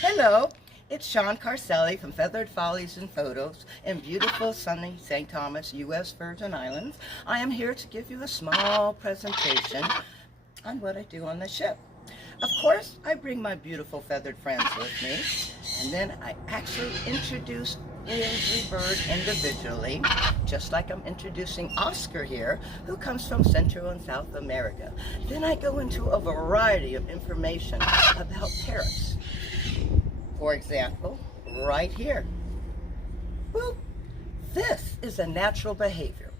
Hello, it's Sean Carcelli from Feathered Follies and Photos in beautiful sunny St. Thomas, U.S. Virgin Islands. I am here to give you a small presentation on what I do on the ship. Of course, I bring my beautiful feathered friends with me, and then I actually introduce every bird individually, just like I'm introducing Oscar here, who comes from Central and South America. Then I go into a variety of information about parrots. For example, right here. Boop. This is a natural behavior.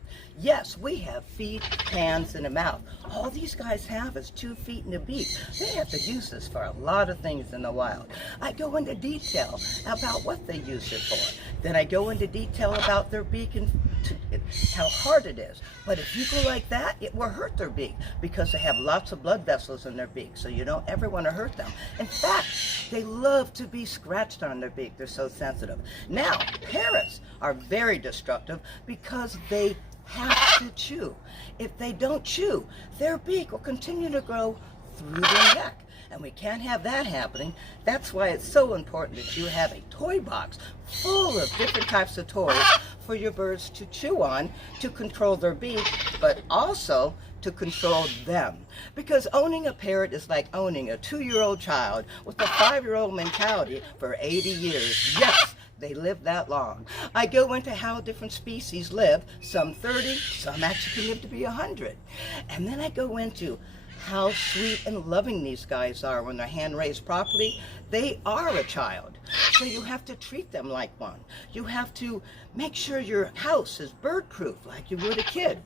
Yes, we have feet, hands, and a mouth. All these guys have is 2 feet and a beak. They have to use this for a lot of things in the wild. I go into detail about what they use it for. Then I go into detail about their beak and how hard it is. But if you go like that, it will hurt their beak because they have lots of blood vessels in their beak, so you don't ever want to hurt them. In fact, they love to be scratched on their beak. They're so sensitive. Now, parrots are very destructive because they have to chew. If they don't chew, their beak will continue to grow through their neck. And we can't have that happening. That's why it's so important that you have a toy box full of different types of toys for your birds to chew on to control their beak, but also to control them. Because owning a parrot is like owning a 2-year-old child with a 5-year-old mentality for 80 years. Yes, they live that long. I go into how different species live, some 30, some actually can live to be 100. And then I go into how sweet and loving these guys are when they're hand raised properly. They are a child, so you have to treat them like one. You have to make sure your house is bird proof like you would a kid.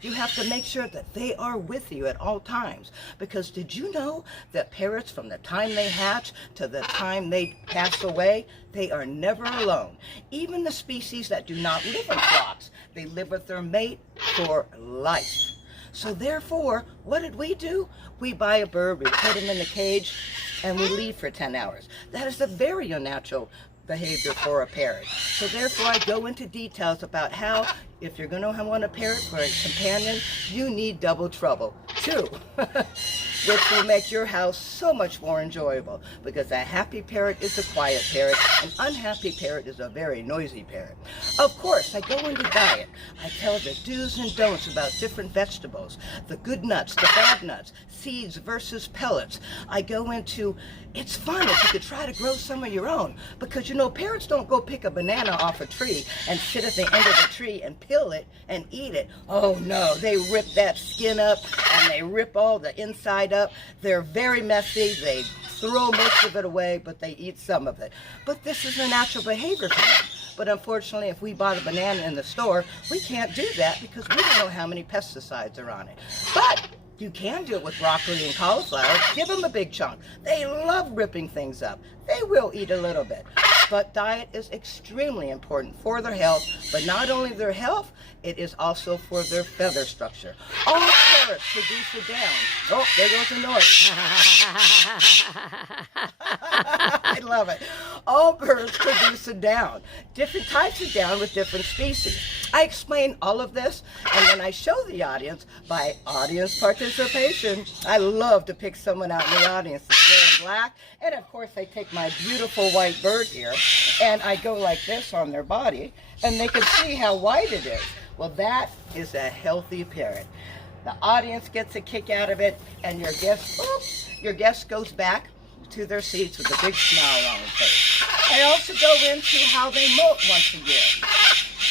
You have to make sure that they are with you at all times, because did you know that parrots, from the time they hatch to the time they pass away, they are never alone. Even the species that do not live in flocks, they live with their mate for life. So therefore, what did we do? We buy a bird, we put him in the cage, and we leave for 10 hours. That is a very unnatural behavior for a parrot. So therefore, I go into details about how, if you're going to want a parrot for a companion, you need double trouble, 2, which will make your house so much more enjoyable, because a happy parrot is a quiet parrot, an unhappy parrot is a very noisy parrot. Of course, I go into diet. I tell the do's and don'ts about different vegetables, the good nuts, the bad nuts, seeds versus pellets. I go into, it's fun if you could try to grow some of your own, because you know, parrots don't go pick a banana off a tree and sit at the end of the tree and peel it and eat it. Oh no, they rip that skin up and they rip all the inside up. They're very messy. They throw most of it away, but they eat some of it. But this is a natural behavior for them. But unfortunately, if we bought a banana in the store, we can't do that because we don't know how many pesticides are on it. But you can do it with broccoli and cauliflower. Give them a big chunk. They love ripping things up. They will eat a little bit. But diet is extremely important for their health, but not only their health, it is also for their feather structure. All parrots produce a down. Oh, there goes the noise. I love it. All birds produce a down. Different types of down with different species. I explain all of this, and then I show the audience by audience participation. I love to pick someone out in the audience that's wearing black, and of course I take my beautiful white bird here, and I go like this on their body, and they can see how white it is. Well, that is a healthy parrot. The audience gets a kick out of it, and your guest goes back to their seats with a big smile on their face. I also go into how they molt once a year,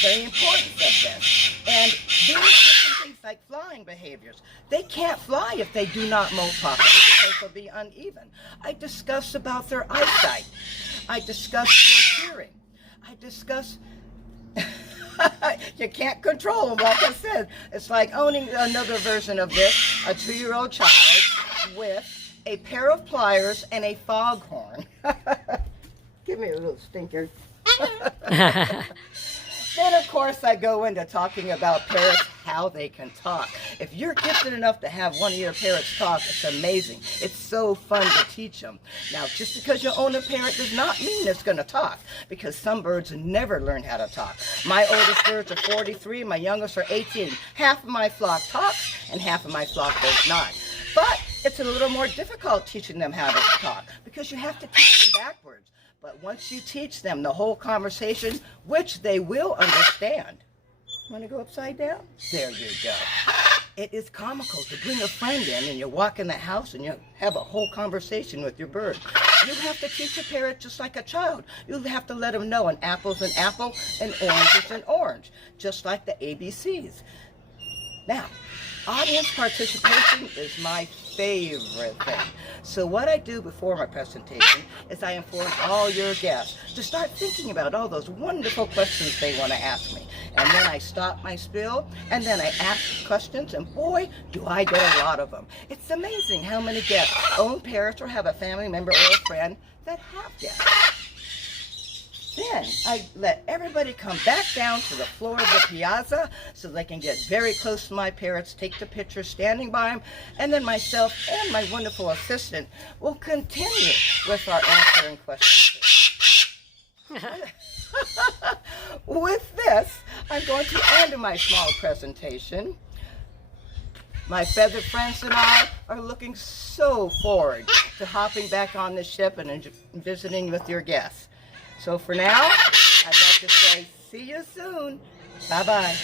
the importance of this, and these different things like flying behaviors. They can't fly if they do not molt properly because they'll be uneven. I discuss about their eyesight. I discuss their hearing. I discuss you can't control them, like I said. It's like owning another version of this, a 2-year-old child with a pair of pliers and a foghorn. Give me a little stinker. Then, of course, I go into talking about parrots, how they can talk. If you're gifted enough to have one of your parrots talk, it's amazing. It's so fun to teach them. Now, just because you own a parrot does not mean it's going to talk, because some birds never learn how to talk. My oldest birds are 43, my youngest are 18. Half of my flock talks, and half of my flock does not. But It's a little more difficult teaching them how to talk because you have to teach them backwards. But once you teach them the whole conversation, which they will understand. Want to go upside down? There you go. It is comical to bring a friend in and you walk in the house and you have a whole conversation with your bird. You have to teach a parrot just like a child. You have to let them know an apple's an apple and orange is an orange, just like the ABCs. Now, audience participation is my favorite thing. So what I do before my presentation is I inform all your guests to start thinking about all those wonderful questions they want to ask me. And then I stop my spiel, and then I ask questions, and boy, do I get a lot of them. It's amazing how many guests own parrots or have a family member or a friend that have guests. Then I let everybody come back down to the floor of the piazza so they can get very close to my parrots, take the picture standing by them, and then myself and my wonderful assistant will continue with our answering questions. With this, I'm going to end my small presentation. My feathered friends and I are looking so forward to hopping back on the ship and visiting with your guests. So for now, I'd like to say see you soon. Bye-bye.